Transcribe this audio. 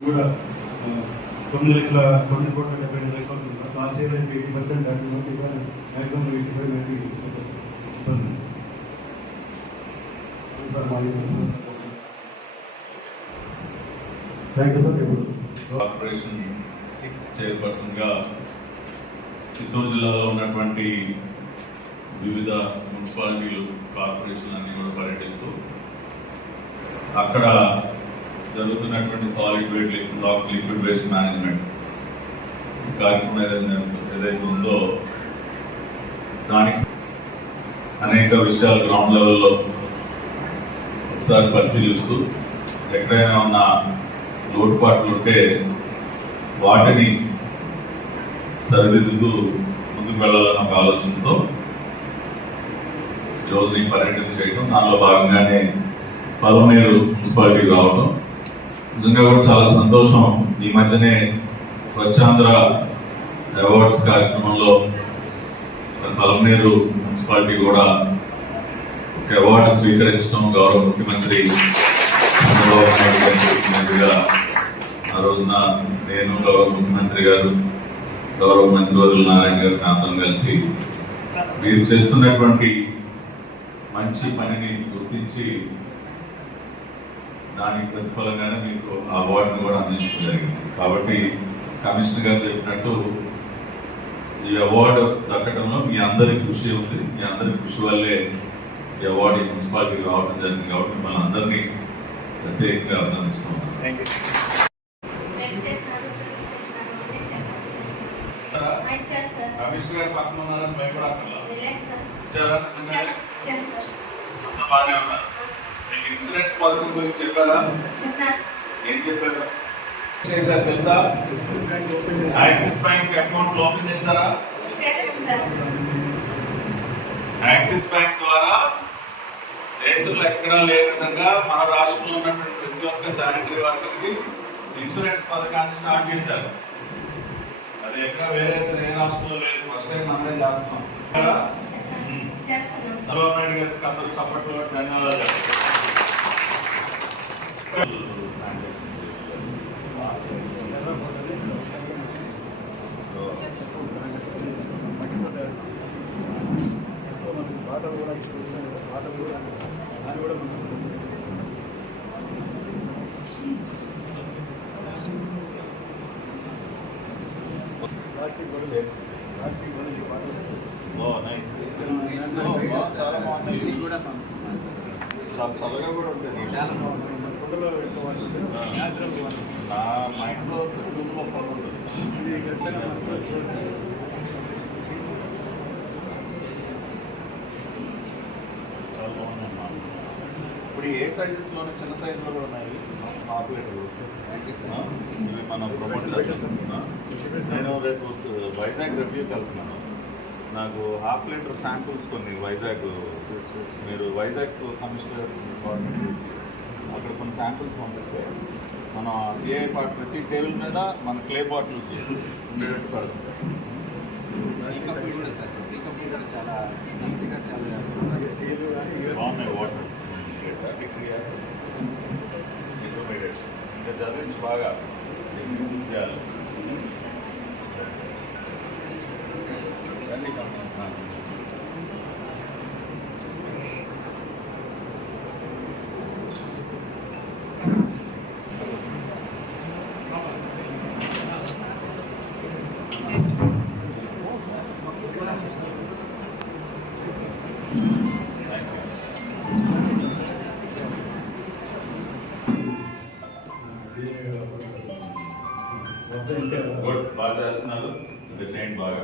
కూడా 9,70,000,000 last year 80% and ఈసారి maximum 85-90% sir thank you sir. Corporation చైర్పర్సన్గా చిత్తూరు జిల్లాలో ఉన్నటువంటి వివిధ మున్సిపాలిటీలు కార్పొరేషన్ అన్ని కూడా పర్యటిస్తూ అక్కడ జరుగుతున్నటువంటి solid waste liquid waste management కార్యక్రమం ఏదైతే ఉందో దానికి అనేక విషయాలు గ్రౌండ్ లెవెల్లో ఒకసారి పరిశీలిస్తూ ఎక్కడైనా ఉన్న లోటుపాట్లు ఉంటే వాటిని సరిదిద్దుతూ ముందుకు వెళ్ళాలన్న ఒక ఆలోచనతో ఈరోజు ఈ పర్యటన చేయడం, దానిలో భాగంగానే పలమనేరు మున్సిపాలిటీకి రావడం నిజంగా కూడా చాలా సంతోషం. ఈ మధ్యనే స్వచ్ఛాంధ్ర అవార్డ్స్ కార్యక్రమంలో పలమనేరు మున్సిపాలిటీ కూడా ఒక అవార్డు స్వీకరించడం గౌరవ ముఖ్యమంత్రి చంద్రబాబు నాయుడు గారి ముఖ్యమంత్రిగా ఆ రోజున నేను గౌరవ ముఖ్యమంత్రి గారు గౌరవ మంత్రివర్యులు నారాయణ గారు అందరం కలిసి మీరు చేస్తున్నటువంటి మంచి పనిని గుర్తించి దానికి ప్రతిఫలంగానే మీకు ఆ అవార్డును కూడా అందించడం జరిగింది. కాబట్టి కమిషనర్ గారు చెప్పినట్టు ఈ అవార్డు దక్కడంలో మీ అందరి కృషి ఉంది. మీ అందరి కృషి వల్లే ఈ అవార్డు ఈ మున్సిపాలిటీకి రావడం జరిగింది. కాబట్టి మిమ్మల్ని అందరినీ ప్రత్యేకంగా అభినందిస్తున్నాను. కమిషనర్ గారు పక్కన ఉన్నారని భయపడక్కర్లా. బాగానే ఉన్నారు. మీకు ఇన్సూరెన్స్ పథకం గురించి చెప్పారా? ఏం చెప్పారు చేశారు తెలుసా? యాక్సిస్ బ్యాంక్ అకౌంట్ ఓపెన్ చేశారా? యాక్సిస్ బ్యాంక్ ద్వారా దేశంలో ఎక్కడా లేని విధంగా మన రాష్ట్రంలో ఉన్నటువంటి ప్రతి ఒక్క శానిటరీ వర్కర్కి ఇన్సూరెన్స్ పథకాన్ని స్టార్ట్ చేశారు. అది ఎక్కడ వేరే ఏ రాష్ట్రంలో లేదు. ఫస్ట్ టైం మనమే చేస్తున్నాం. చంద్రబాబు నాయుడు గారికి అందరూ చప్పట్లో ధన్యవాదాలు చెప్తారు. చల్లగా కూడా ఉంటుంది. నా మైండ్లో ఇప్పుడు ఏ సైజెస్లోనే చిన్న సైజులో కూడా ఉన్నాయి. ఆపరేటర్ ఇవి మనం ప్రమోట్ చేస్తున్నాం. నేను రేపు వైజాగ్ రివ్యూకి వెళ్తున్నాను. నాకు ½ లీటర్ శాంపుల్స్ కొన్ని వైజాగ్ మీరు వైజాగ్ కమిషనర్ అక్కడ కొన్ని శాంపుల్స్ పంపిస్తే మనం సిఐ పార్ట్ ప్రతి టేబుల్ మీద మన క్లే బాటిల్స్ ఉండేటట్టు పెడతాం. బాగున్నాయి వాటర్ ఇంటర్మీడియట్ ఇంకా చదివించి బాగా చేయాలి. బాగా చేస్తున్నారు. ఇంకా చేయండి బాగా.